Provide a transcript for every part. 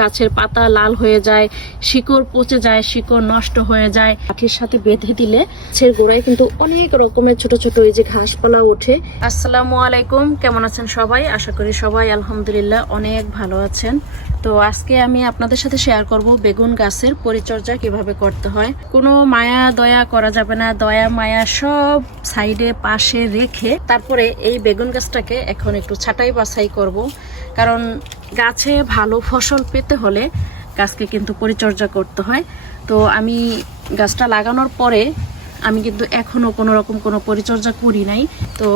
গাছের পাতা লাল হয়ে যায়, শিকড় পচে যায়, শিকড় নষ্ট হয়ে যায়। কাঠির সাথে বেঁধে দিলে গাছের গোড়ায় কিন্তু অনেক রকমের ছোট ছোট এই যে ঘাসপালা ওঠে। আসসালামু আলাইকুম, কেমন আছেন সবাই? আশা করি সবাই আলহামদুলিল্লাহ অনেক ভালো আছেন। তো আজকে আমি আপনাদের সাথে শেয়ার করব বেগুন গাছের পরিচর্যা কীভাবে করতে হয়। কোনো মায়া, দয়া করা যাবে না। দয়া, মায়া সব সাইডে, পাশে রেখে তারপরে এই বেগুন গাছটাকে এখন একটু ছাটাই বাছাই করব। কারণ গাছে ভালো ফসল পেতে হলে গাছকে কিন্তু পরিচর্যা করতে হয়। তো আমি গাছটা লাগানোর পরে আমি কিন্তু এখনও কোনো রকম কোনো পরিচর্যা করি নাই। তো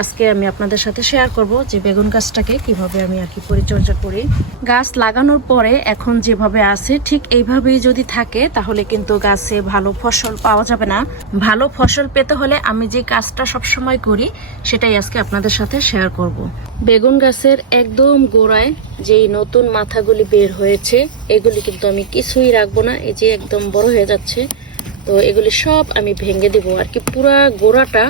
আজকে আমি আপনাদের সাথে শেয়ার করব যে বেগুন গাছটাকে কীভাবে আমি আর কি পরিচর্যা করি। গাছ লাগানোর পরে এখন যেভাবে আছে, ঠিক এইভাবেই যদি থাকে, তাহলে কিন্তু গাছে ভালো ফসল পাওয়া যাবে না। ভালো ফসল পেতে হলে আমি যে কাজটা সবসময় করি, সেটাই আজকে আপনাদের সাথে শেয়ার করব। বেগুন গাছের একদম গোড়ায় যেই নতুন মাথাগুলি বের হয়েছে, এগুলি কিন্তু আমি কিছুই রাখব না। এই যে একদম বড় হয়ে যাচ্ছে। তো এগুলি সব আমি ভেঙে দেবো আর কি, পুরা গোড়াটা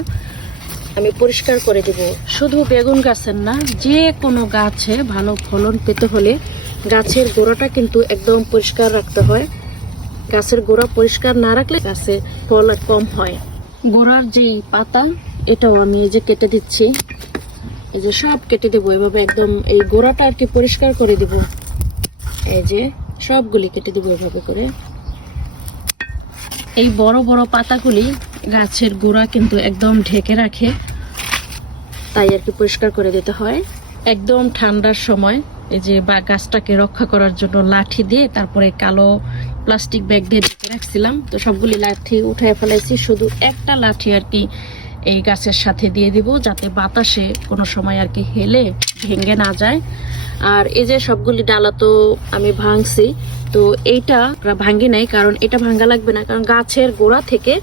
আমি পরিষ্কার করে দেব। শুধু বেগুন গাছের না, যে কোনো গাছে ভালো ফলন পেতে হলে গাছের গোড়াটা কিন্তু একদম পরিষ্কার রাখতে হয়। গাছের গোড়া পরিষ্কার না রাখলে গাছে ফল কম হয়। গোড়ার যেই পাতা, এটাও আমি এই যে কেটে দিচ্ছি। এই যে সব কেটে দেবো, এভাবে একদম এই গোড়াটা আর কি পরিষ্কার করে দেব। এই যে সবগুলি কেটে দেবো এভাবে করে। এই বড় বড় পাতাগুলি গাছের গোড়া কিন্তু একদম ঢেকে রাখে। তাই আর কি পরিষ্কার করে দিতে হয়। একদম ঠান্ডার সময় এই যে বা গাছটাকে রক্ষা করার জন্য লাঠি দিয়ে তারপরে কালো প্লাস্টিক ব্যাগ দিয়ে ঢেকে রাখছিলাম। তো সবগুলি লাঠি উঠে ফেলেছি। শুধু একটা লাঠি আর কি এই গাছের সাথে দিয়ে দিব যাতে বাতাসে কোনো সময় আর কি হেলে, ভেঙে না যায়। আর এই যে সবগুলি ডালা তো আমি ভাঙছি, তো এইটা ভাঙ্গি নাই, কারণ এটা ভাঙ্গা লাগবে না, কারণ গাছের গোড়া থেকে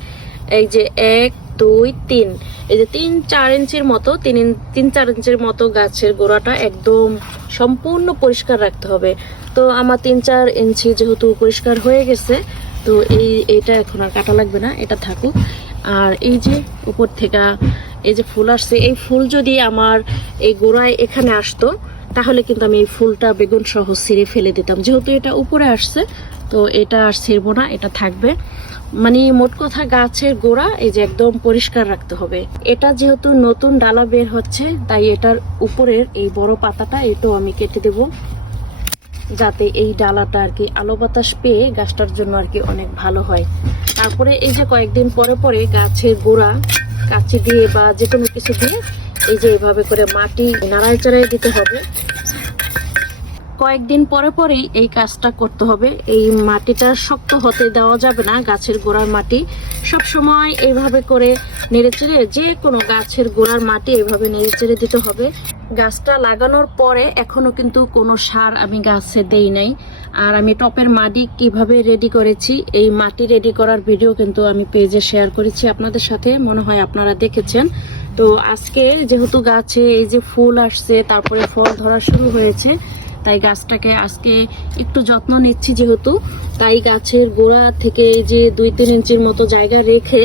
এই যে এক, দুই, তিন, এই যে তিন, চার ইঞ্চির মতো, তিন তিন, চার ইঞ্চির মতো গাছের গোড়াটা একদম সম্পূর্ণ পরিষ্কার রাখতে হবে। তো আমার তিন, চার ইঞ্চি যেহেতু পরিষ্কার হয়ে গেছে, তো এই এটা এখন আর কাটা লাগবে না, এটা থাকুক। আর এই যে উপর থেকে এই যে ফুল আসছে, এই ফুল যদি আমার এই গোড়ায় এখানে আসতো, তাহলে কিন্তু আমি এই ফুলটা বেগুন সহ ছিঁড়ে ফেলে দিতাম। যেহেতু এটা উপরে আসছে, তো এটা আর ছিঁড়বো না, এটা থাকবে। মানে মোট কথা গাছের গোড়া এই যে একদম পরিষ্কার রাখতে হবে। এটা যেহেতু নতুন ডালা বের হচ্ছে, তাই এটার উপরের এই বড় পাতাটা এটাও আমি কেটে দেব। যাতে এই ডালাটা আর কি আলো বাতাস পেয়ে গাছটার জন্য আর কি অনেক ভালো হয়। তারপরে এই যে কয়েকদিন পরে পরে গাছের গোড়া, কাচি দিয়ে বা যে কোনো কিছু দিয়ে এই যে এভাবে করে মাটি নাড়ায় চাড়াই দিতে হবে। কয়েকদিন পরে পরেই এই কাজটা করতে হবে। এই মাটিটা শক্ত হতে দেওয়া যাবে না, গাছের গোড়ার মাটি। সব সময় এইভাবে করে নেড়েচেড়ে যে কোনো গাছের গোড়ার মাটি এভাবে নেড়েচেড়ে দিতে হবে। গাছটা লাগানোর পরে এখনও কিন্তু কোনো সার আমি গাছে দেই নাই। আর আমি টপের মাটি কীভাবে রেডি করেছি, এই মাটি রেডি করার ভিডিও কিন্তু আমি পেজে শেয়ার করেছি আপনাদের সাথে, মনে হয় আপনারা দেখেছেন। তো আজকে যেহেতু গাছে এই যে ফুল আসছে, তারপরে ফল ধরা শুরু হয়েছে তাই গাছটাকে আজকে একটু যত্ন নিচ্ছি যেহেতু। তাই গাছের গোড়া থেকে যে দুই তিন ইঞ্চির মতো জায়গা রেখে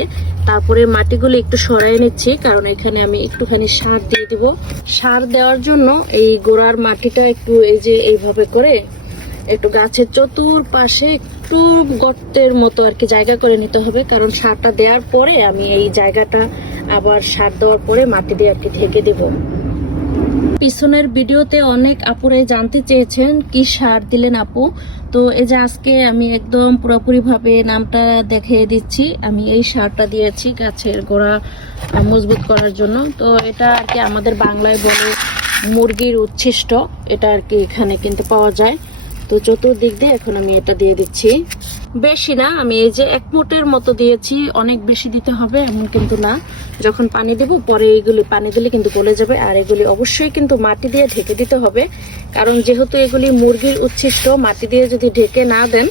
তারপরে মাটিগুলো একটু সরাই নিচ্ছি, কারণ এখানে আমি একটুখানি সার দিয়ে দিব। সার দেওয়ার জন্য এই গোড়ার মাটিটা একটু এই যে এইভাবে করে একটু গাছের চতুর পাশে একটু গর্তের মতো আর কি জায়গা করে নিতে হবে, কারণ সারটা দেওয়ার পরে আমি এই জায়গাটা আবার সার দেওয়ার পরে মাটি দিয়ে আর কি ঢেকে দেবো। পিছনের ভিডিওতে অনেক আপুরাই জানতে চেয়েছেন, কি সার দিলেন আপু? তো এই যে আজকে আমি একদম পুরোপুরিভাবে নামটা দেখিয়ে দিচ্ছি। আমি এই সারটা দিয়েছি গাছের গোড়া মজবুত করার জন্য। তো এটা আর কি আমাদের বাংলায় বলে মুরগির উচ্ছিষ্ট। এটা আর কি এখানে কিন্তু পাওয়া যায়। তো চতুর্দিক দিয়ে এখন আমি এটা দিয়ে দিচ্ছি। বেশি না, আমি এই যে এক মুটের মতো দিয়েছি, অনেক বেশি দিতে হবে, এমন কিন্তু না। যখন পানি দেব, পরে এইগুলি পানি দিলে কিন্তু গলে যাবে, আর এগুলি অবশ্যই কিন্তু মাটি দিয়ে ঢেকে দিতে হবে। কারণ যেহেতু এগুলি মুরগির উচ্ছিষ্ট, মাটি দিয়ে যদি ঢেকে না দেন,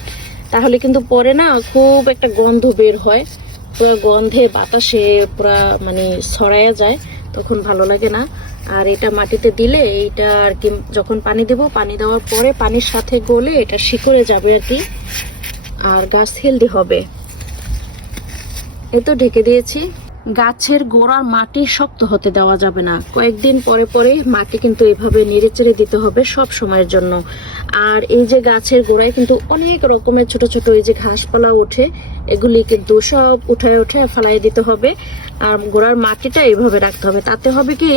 তাহলে কিন্তু পরে না খুব একটা গন্ধ বের হয়। পুরো গন্ধে বাতাসে পুরা মানে ছড়ায়া যায়, তখন ভালো লাগে না। আর এটা মাটিতে দিলে এইটা আর কি, যখন পানি দেব, পানি দেওয়ার পরে পানির সাথে গলে এটা শিকড়ে যাবে আর কি। আর গাছ হেলদি হবে। এ তো ঢেকে দিয়েছি। গাছের গোড়ার মাটি শক্ত হতে দেওয়া যাবে না। কয়েকদিন পরে পরে মাটি কিন্তু এভাবে নেড়েচেড়ে দিতে হবে সব সময়ের জন্য। আর এই যে গাছের গোড়ায় কিন্তু অনেক রকমের ছোট ছোট এই যে ঘাসপালা ওঠে, এগুলি কিন্তু সব উঠায় উঠে ফেলাই দিতে হবে। আর গোড়ার মাটিটা এইভাবে রাখতে হবে। তাতে হবে কি,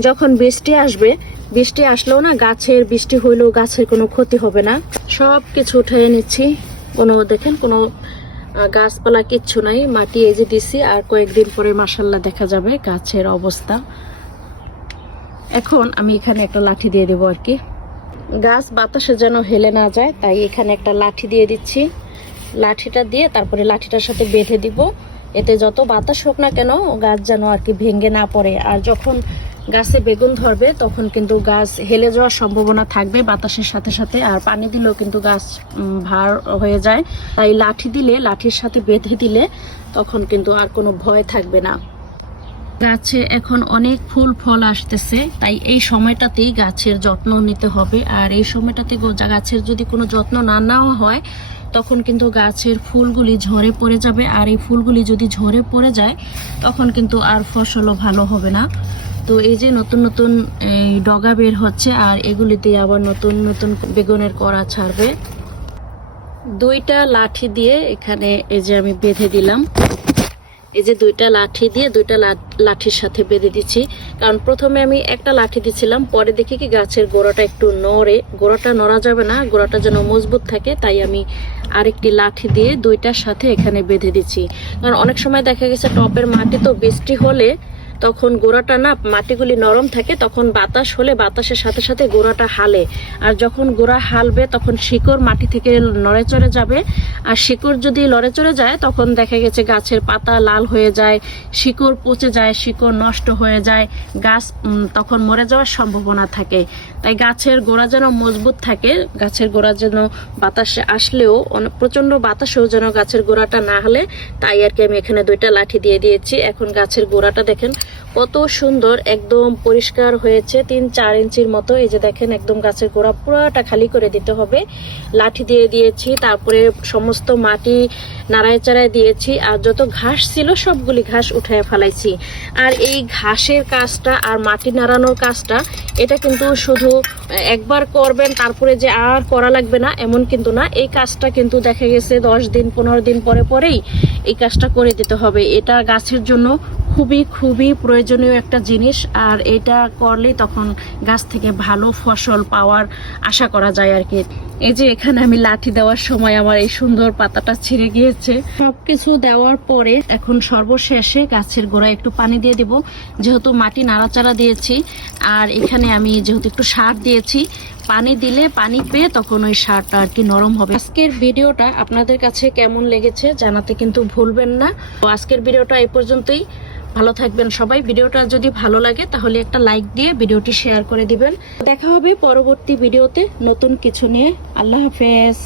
যখন বৃষ্টি আসবে, বৃষ্টি আসলেও না গাছের বৃষ্টি হইলেও গাছের কোনো ক্ষতি হবে না। সব কিছু উঠিয়ে নিচ্ছি। কোনো দেখেন, কোনো গাছপালা কিচ্ছু নাই, মাটি এই যে দিছি, আর কয়েকদিন পরে মাসাল্লাহ দেখা যাবে গাছের অবস্থা। এখন আমি এখানে একটা লাঠি দিয়ে দেবো আর কি। গাছ বাতাসে যেন হেলে না যায়, তাই এখানে একটা লাঠি দিয়ে দিচ্ছি। লাঠিটা দিয়ে তারপরে লাঠিটার সাথে বেঁধে দিব। এতে যত বাতাস হোক না কেন, গাছ যেন আর কি ভেঙে না পড়ে। আর যখন গাছে বেগুন ধরবে, তখন কিন্তু গাছ হেলে যাওয়ার সম্ভাবনা থাকবে, বাতাসের সাথে সাথে, আর পানি দিলেও কিন্তু গাছ ভার হয়ে যায়। তাই লাঠি দিলে, লাঠির সাথে বেঁধে দিলে তখন কিন্তু আর কোনো ভয় থাকবে না। গাছে এখন অনেক ফুল, ফল আসতেছে, তাই এই সময়টাতেই গাছের যত্ন নিতে হবে। আর এই সময়টাতে গাছের যদি কোনো যত্ন না নেওয়া হয়, তখন কিন্তু গাছের ফুলগুলি ঝরে পড়ে যাবে। আর এই ফুলগুলি যদি ঝরে পড়ে যায়, তখন কিন্তু আর ফসলও ভালো হবে না। তো এই যে নতুন নতুন, এই ডগা বের হচ্ছে, আর এগুলিতে আবার নতুন নতুন বেগুনের কড়া ছাড়বে। দুইটা লাঠি দিয়ে এখানে এই যে আমি বেঁধে দিলাম। এই যে দুইটা লাঠি দিয়ে দুইটা লাঠির সাথে বেঁধে দিচ্ছি। কারণ প্রথমে আমি একটা লাঠি দিছিলাম, পরে দেখি কি গাছের গোড়াটা একটু নড়ে, গোড়াটা নড়া যাবে না, গোড়াটা যেন মজবুত থাকে, তাই আমি আরেকটি লাঠি দিয়ে দুইটার সাথে এখানে বেঁধে দিচ্ছি। কারণ অনেক সময় দেখা গেছে টপের মাটি তো বৃষ্টি হলে তখন গোড়াটা না মাটিগুলি নরম থাকে, তখন বাতাস হলে বাতাসের সাথে সাথে গোড়াটা হালে। আর যখন গোড়া হালবে, তখন শিকড় মাটি থেকে নড়ে চড়ে যাবে। আর শিকড় যদি লড়ে চড়ে যায়, তখন দেখা গেছে গাছের পাতা লাল হয়ে যায়, শিকড় পচে যায়, শিকড় নষ্ট হয়ে যায়, গাছ তখন মরে যাওয়ার সম্ভাবনা থাকে। তাই গাছের গোড়া যেন মজবুত থাকে, গাছের গোড়া যেন বাতাসে আসলেও অনেক প্রচণ্ড বাতাসেও যেন গাছের গোড়াটা না হলে, তাই আর কি আমি এখানে দুইটা লাঠি দিয়ে দিয়েছি। এখন গাছের গোড়াটা দেখেন কত সুন্দর, একদম পরিষ্কার হয়েছে, তিন চার ইঞ্চির মতো। এই যে দেখেন, একদম গাছের গোড়া পুরোটা খালি করে দিতে হবে। লাঠি দিয়ে দিয়েছি, তারপরে সমস্ত মাটি নাড়ায় চাড়ায় দিয়েছি, আর যত ঘাস ছিল, সবগুলি ঘাস উঠায় ফেলাইছি। আর এই ঘাসের কাজটা আর মাটি নাড়ানোর কাজটা, এটা কিন্তু শুধু একবার করবেন, তারপরে যে আর করা লাগবে না, এমন কিন্তু না। এই কাজটা কিন্তু দেখা গেছে দশ দিন, পনেরো দিন পরে পরেই এই কাজটা করে দিতে হবে। এটা গাছের জন্য খুবই খুবই প্রয়োজনীয় একটা জিনিস। আর এটা করলে তখন গাছ থেকে ভালো ফসল পাওয়ার আশা করা যায় আর কি। এই যে এখানে আমি লাঠি দেওয়ার সময় আমার এই সুন্দর পাতাটা ছিঁড়ে গিয়েছে। সবকিছু দেওয়ার পরে এখন সর্বশেষে গাছের গোড়ায় একটু পানি দিয়ে দিব। যেহেতু মাটি নাড়াচাড়া দিয়েছি, আর এখানে আমি যেহেতু একটু সার দিয়েছি, পানি দিলে পানি পেয়ে তখন ওই সারটা আর কি নরম হবে। আজকের ভিডিওটা আপনাদের কাছে কেমন লেগেছে জানাতে কিন্তু ভুলবেন না। তো আজকের ভিডিওটা এই পর্যন্তই। ভালো থাকবেন সবাই। ভিডিওটা যদি ভালো লাগে, তাহলে একটা লাইক দিয়ে ভিডিওটি শেয়ার করে দিবেন। দেখা হবে পরবর্তী ভিডিওতে নতুন কিছু নিয়ে। আল্লাহ হাফেজ।